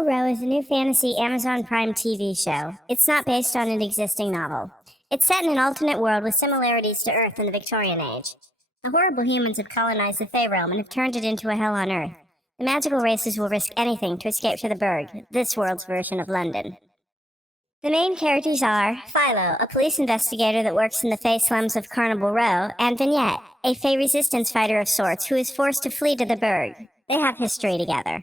Carnival Row is a new fantasy Amazon Prime TV show. It's not based on an existing novel. It's set in an alternate world with similarities to Earth in the Victorian Age. The horrible humans have colonized the Fey realm and have turned it into a hell on Earth. The magical races will risk anything to escape to the Burg, this world's version of London. The main characters are Philo, a police investigator that works in the Fey slums of Carnival Row, and Vignette, a Fey resistance fighter of sorts who is forced to flee to the Burg. They have history together.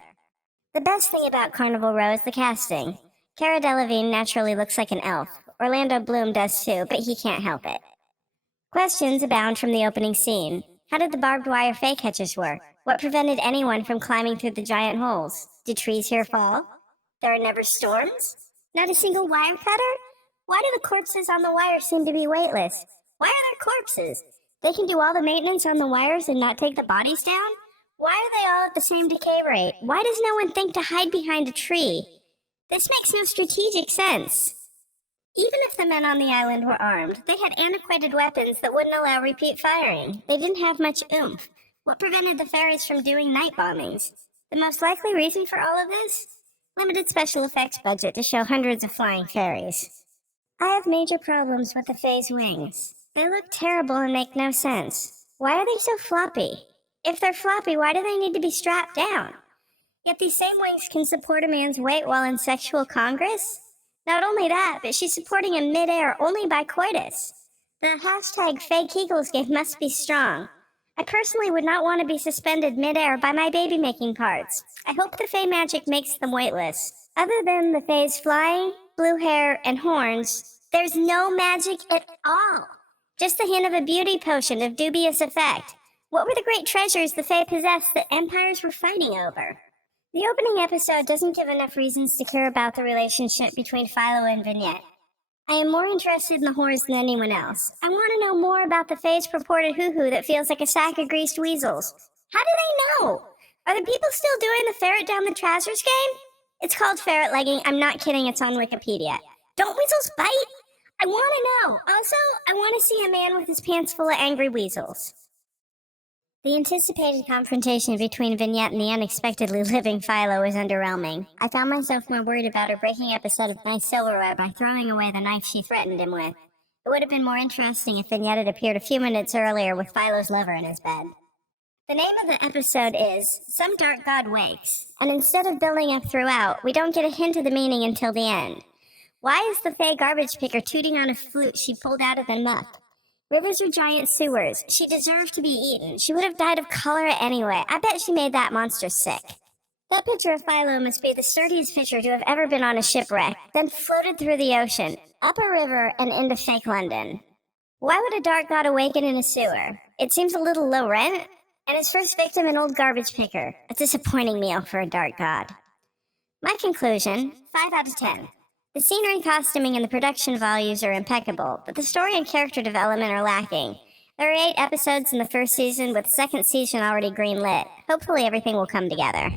The best thing about Carnival Row is the casting. Cara Delevingne naturally looks like an elf. Orlando Bloom does too, but he can't help it. Questions abound from the opening scene. How did the barbed wire Fey catchers work? What prevented anyone from climbing through the giant holes? Did trees here fall? There are never storms? Not a single wire cutter? Why do the corpses on the wire seem to be weightless? Why are there corpses? They can do all the maintenance on the wires and not take the bodies down? Why are they all at the same decay rate? Why does no one think to hide behind a tree? This makes no strategic sense. Even if the men on the island were armed, they had antiquated weapons that wouldn't allow repeat firing. They didn't have much oomph. What prevented the fairies from doing night bombings? The most likely reason for all of this? Limited special effects budget to show hundreds of flying fairies. I have major problems with the Fae's wings. They look terrible and make no sense. Why are they so floppy? If they're floppy, why do they need to be strapped down? Yet these same wings can support a man's weight while in sexual congress? Not only that, but she's supporting him mid-air only by coitus. The hashtag Fae Kegels game must be strong. I personally would not want to be suspended mid-air by my baby-making parts. I hope the Fae magic makes them weightless. Other than the Fae's flying, blue hair, and horns, there's no magic at all. Just the hint of a beauty potion of dubious effect. What were the great treasures the Fae possessed that empires were fighting over? The opening episode doesn't give enough reasons to care about the relationship between Philo and Vignette. I am more interested in the horrors than anyone else. I want to know more about the Fae's purported hoo-hoo that feels like a sack of greased weasels. How do they know? Are the people still doing the ferret down the trousers game? It's called ferret legging. I'm not kidding, it's on Wikipedia. Don't weasels bite? I want to know. Also, I want to see a man with his pants full of angry weasels. The anticipated confrontation between Vignette and the unexpectedly living Philo is underwhelming. I found myself more worried about her breaking up a set of nice silverware by throwing away the knife she threatened him with. It would have been more interesting if Vignette had appeared a few minutes earlier with Philo's lover in his bed. The name of the episode is Some Dark God Wakes, and instead of building up throughout, we don't get a hint of the meaning until the end. Why is the Fae garbage picker tooting on a flute she pulled out of the muck? Rivers are giant sewers. She deserved to be eaten. She would have died of cholera anyway. I bet she made that monster sick. That picture of Philo must be the sturdiest fisher to have ever been on a shipwreck, then floated through the ocean, up a river, and into fake London. Why would a dark god awaken in a sewer? It seems a little low rent. And his first victim, an old garbage picker. A disappointing meal for a dark god. My conclusion, 5 out of 10. The scenery, costuming, and the production values are impeccable, but the story and character development are lacking. There are 8 episodes in the first season, with the second season already greenlit. Hopefully everything will come together.